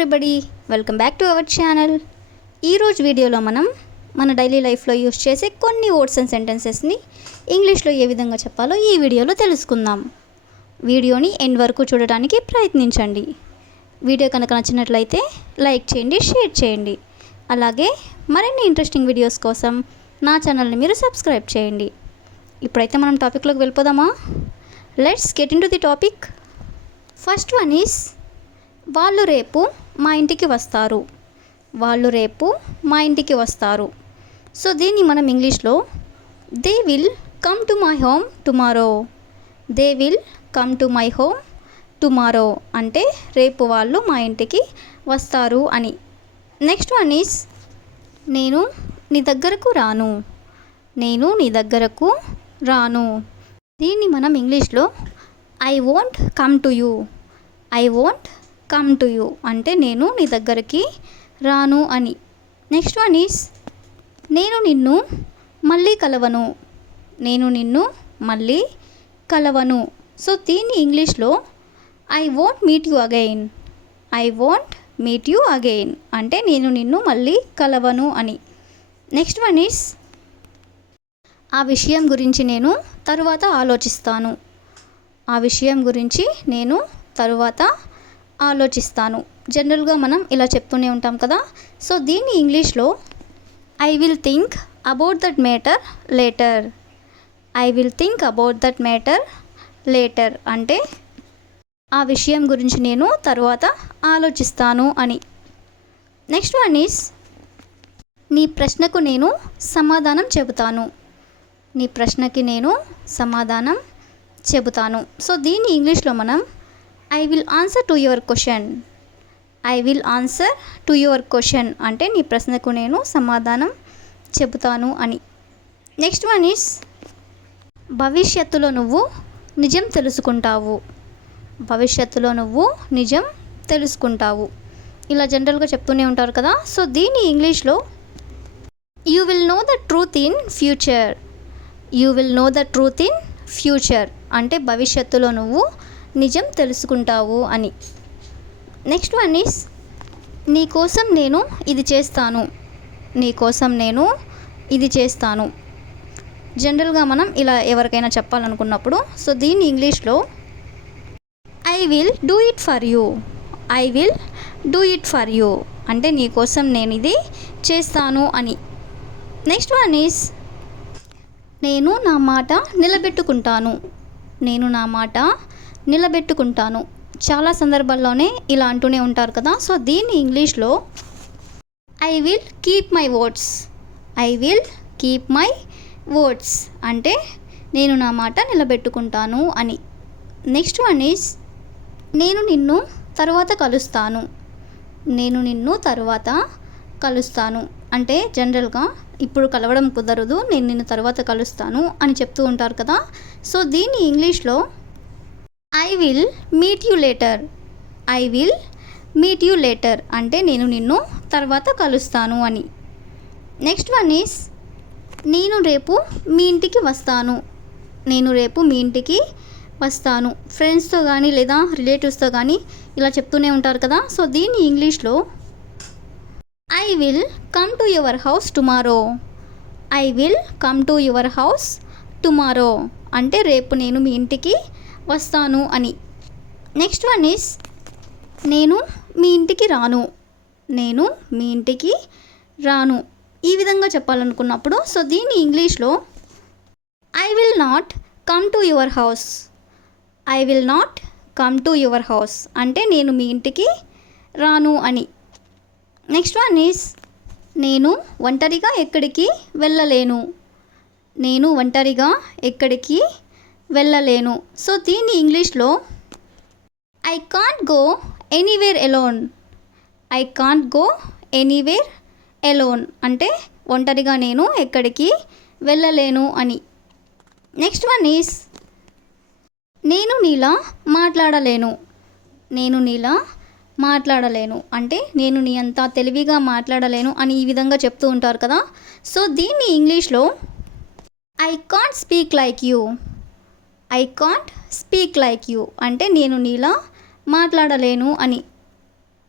Everybody, welcome back to our channel. ఈరోజు వీడియోలో మనం మన డైలీ లైఫ్లో యూస్ చేసే కొన్ని వర్డ్స్ అండ్ సెంటెన్సెస్ని ఇంగ్లీష్లో ఏ విధంగా చెప్పాలో ఈ వీడియోలో తెలుసుకుందాం. వీడియోని ఎండ్ వరకు చూడడానికి ప్రయత్నించండి. వీడియో కనుక నచ్చినట్లయితే లైక్ చేయండి, షేర్ చేయండి. అలాగే మరిన్ని ఇంట్రెస్టింగ్ వీడియోస్ కోసం నా ఛానల్ని మీరు సబ్స్క్రైబ్ చేయండి. ఇప్పుడైతే మనం టాపిక్లోకి వెళ్ళిపోదామా? Let's get in to the topic. First one is వాళ్ళు రేపు మా ఇంటికి వస్తారు. వాళ్ళు రేపు మా ఇంటికి వస్తారు. సో దీన్ని మనం ఇంగ్లీష్లో they will come to my home tomorrow. They will come to my home tomorrow అంటే రేపు వాళ్ళు మా ఇంటికి వస్తారు అని. నెక్స్ట్ వన్ ఈస్ నేను నీ దగ్గరకు రాను. నేను నీ దగ్గరకు రాను. దీన్ని మనం ఇంగ్లీష్లో I won't come to you. I won't come to you అంటే నేను నీ దగ్గరికి రాను అని. నెక్స్ట్ వన్ ఈస్ నేను నిన్ను మళ్ళీ కలవను. నేను నిన్ను మళ్ళీ కలవను. సో దీన్ని ఇంగ్లీష్లో I won't meet you again. I won't meet you again అంటే నేను నిన్ను మళ్ళీ కలవను అని. నెక్స్ట్ వన్ ఈస్ ఆ విషయం గురించి నేను తరువాత ఆలోచిస్తాను. ఆ విషయం గురించి నేను తరువాత ఆలోచిస్తాను. జనరల్గా మనం ఇలా చెప్తూనే ఉంటాం కదా. సో దీన్ని ఇంగ్లీష్లో I will think about that matter later. I will think about that matter later అంటే ఆ విషయం గురించి నేను తర్వాత ఆలోచిస్తాను అని. నెక్స్ట్ వన్ ఈస్ నీ ప్రశ్నకు నేను సమాధానం చెబుతాను. నీ ప్రశ్నకి నేను సమాధానం చెబుతాను. సో దీన్ని ఇంగ్లీష్లో మనం I will answer to your question. I will answer to your question అంటే నీ ప్రశ్నకు నేను సమాధానం చెబుతాను అని. నెక్స్ట్ వన్ ఈస్ భవిష్యత్తులో నువ్వు నిజం తెలుసుకుంటావు. భవిష్యత్తులో నువ్వు నిజం తెలుసుకుంటావు. ఇలా జనరల్గా చెప్తూనే ఉంటారు కదా. సో దీన్ని ఇంగ్లీష్లో you will know the truth in future. You will know the truth in future అంటే భవిష్యత్తులో నువ్వు నిజం తెలుసుకుంటావు అని. నెక్స్ట్ వన్ ఈస్ నీ కోసం నేను ఇది చేస్తాను. నీ కోసం నేను ఇది చేస్తాను. జనరల్గా మనం ఇలా ఎవరికైనా చెప్పాలనుకున్నప్పుడు సో దీన్ని ఇంగ్లీష్లో I will do it for you. I will do it for you అంటే నీ కోసం నేను ఇది చేస్తాను అని. నెక్స్ట్ వన్ ఈస్ నేను నా మాట నిలబెట్టుకుంటాను. నేను నా మాట నిలబెట్టుకుంటాను. చాలా సందర్భాల్లోనే ఇలా అంటూనే ఉంటారు కదా. సో దీన్ని ఇంగ్లీష్లో I will keep my words. I will keep my words అంటే నేను నా మాట నిలబెట్టుకుంటాను అని. నెక్స్ట్ వన్ ఈస్ నేను నిన్ను తర్వాత కలుస్తాను. నేను నిన్ను తర్వాత కలుస్తాను అంటే జనరల్గా ఇప్పుడు కలవడం కుదరదు, నేను నిన్ను తర్వాత కలుస్తాను అని చెప్తూ ఉంటారు కదా. సో దీన్ని ఇంగ్లీష్లో I will meet you later. I will meet you later అంటే నేను నిన్ను తర్వాత కలుస్తాను అని. నెక్స్ట్ వన్ ఈస్ నేను రేపు మీ ఇంటికి వస్తాను. నేను రేపు మీ ఇంటికి వస్తాను. ఫ్రెండ్స్తో కానీ లేదా రిలేటివ్స్తో కానీ ఇలా చెప్తూనే ఉంటారు కదా. సో దీన్ని ఇంగ్లీష్లో I will come to your house tomorrow. I will come to your house tomorrow అంటే రేపు నేను మీ ఇంటికి వస్తాను అని. నెక్స్ట్ వన్ ఈస్ నేను మీ ఇంటికి రాను. నేను మీ ఇంటికి రాను. ఈ విధంగా చెప్పాలనుకున్నప్పుడు సో దీన్ని ఇంగ్లీష్లో I will not come to your house. I will not come to your house అంటే నేను మీ ఇంటికి రాను అని. నెక్స్ట్ వన్ ఈస్ నేను ఒంటరిగా ఎక్కడికి వెళ్ళలేను. నేను ఒంటరిగా ఎక్కడికి వెళ్ళలేను. సో దీన్ని ఇంగ్లీష్లో I can't go anywhere alone. I can't go anywhere alone అంటే ఒంటరిగా నేను ఎక్కడికి వెళ్ళలేను అని. నెక్స్ట్ వన్ ఈస్ నేను నీలా మాట్లాడలేను. నేను నీలా మాట్లాడలేను అంటే నేను నీ అంతా తెలివిగా మాట్లాడలేను అని ఈ విధంగా చెప్తూ ఉంటారు కదా. సో దీన్ని ఇంగ్లీష్లో I can't speak like you. I can't speak like you అంటే నేను నీలా మాట్లాడలేను అని.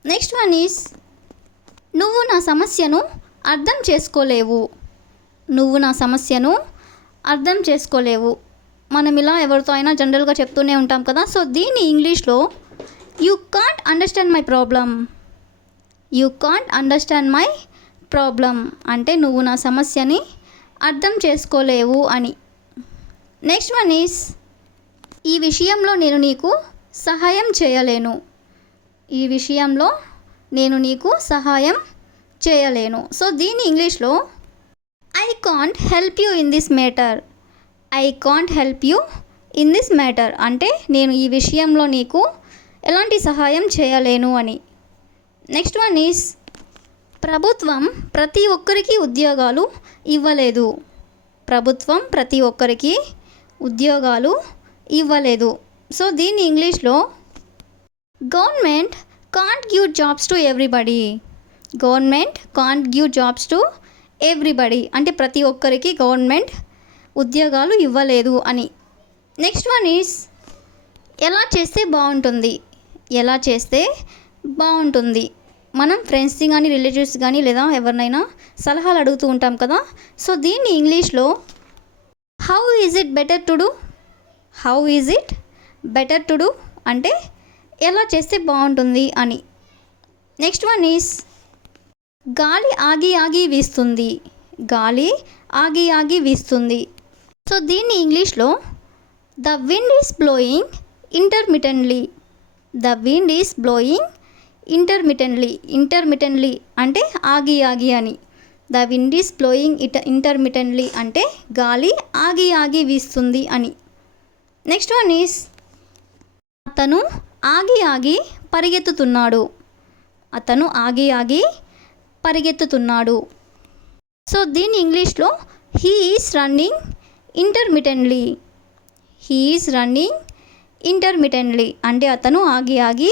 నెక్స్ట్ వన్ ఈస్ నువ్వు నా సమస్యను అర్థం చేసుకోలేవు. నువ్వు నా సమస్యను అర్థం చేసుకోలేవు. మనం ఇలా ఎవరితో అయినా జనరల్గా చెప్తూనే ఉంటాం కదా. సో దీన్ని ఇంగ్లీష్లో you can't understand my problem. You can't understand my problem అంటే నువ్వు నా సమస్యని అర్థం చేసుకోలేవు అని. నెక్స్ట్ వన్ ఈస్ ఈ విషయంలో నేను నీకు సహాయం చేయలేను. ఈ విషయంలో నేను నీకు సహాయం చేయలేను. సో దీన్ని ఇంగ్లీష్లో I can't help you in this matter. I can't help you in this matter అంటే నేను ఈ విషయంలో నీకు ఎలాంటి సహాయం చేయలేను అని. నెక్స్ట్ వన్ ఈస్ ప్రభుత్వం ప్రతి ఒక్కరికి ఉద్యోగాలు ఇవ్వలేదు. ప్రభుత్వం ప్రతి ఒక్కరికి ఉద్యోగాలు ఇవ్వలేదు. సో దీన్ని ఇంగ్లీష్లో government can't give jobs to everybody. Government can't give jobs to everybody అంటే ప్రతి ఒక్కరికి గవర్నమెంట్ ఉద్యోగాలు ఇవ్వలేదు అని. నెక్స్ట్ వన్ ఈస్ ఎలా చేస్తే బాగుంటుంది. ఎలా చేస్తే బాగుంటుంది మనం ఫ్రెండ్స్ని కానీ రిలేటివ్స్ కానీ లేదా ఎవరినైనా సలహాలు అడుగుతూ ఉంటాం కదా. సో దీన్ని ఇంగ్లీష్లో how is it better to do. How is it better to do అంటే ఎలా చేస్తే బాగుంటుంది అని. నెక్స్ట్ వన్ ఈస్ గాలి ఆగి ఆగి వీస్తుంది. గాలి ఆగి ఆగి వీస్తుంది. సో దీన్ని ఇంగ్లీష్లో the wind is blowing intermittently. The wind is blowing intermittently. Intermittently అంటే ఆగి ఆగి అని. The wind is blowing intermittently అంటే గాలి ఆగి ఆగి వీస్తుంది అని. నెక్స్ట్ వన్ ఈస్ అతను ఆగి ఆగి పరిగెత్తుతున్నాడు. అతను ఆగి ఆగి పరిగెత్తుతున్నాడు. సో దీన్ని ఇంగ్లీష్లో he is running intermittently. He is running intermittently అంటే అతను ఆగి ఆగి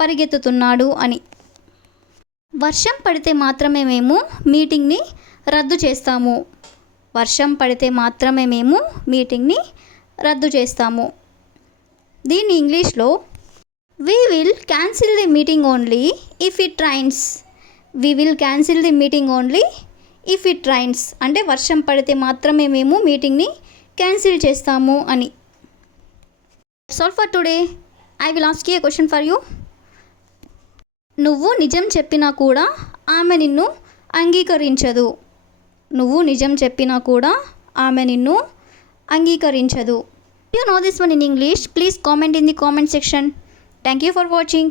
పరిగెత్తుతున్నాడు అని. వర్షం పడితే మాత్రమే మేము మీటింగ్ని రద్దు చేస్తాము. వర్షం పడితే మాత్రమే మేము మీటింగ్ని రద్దు చేస్తాము. దీన్ని ఇంగ్లీష్లో we will cancel the meeting only if it rains. We will cancel the meeting only if it rains అంటే వర్షం పడితే మాత్రమే మేము మీటింగ్ని క్యాన్సిల్ చేస్తాము అని. That's all for today. I will ask you a question for you. నువ్వు నిజం చెప్పినా కూడా ఆమె నిన్ను అంగీకరించదు. నువ్వు నిజం చెప్పినా కూడా ఆమె నిన్ను అంగీకరించదు. You know this one in English, please comment in the comment section. Thank you for watching.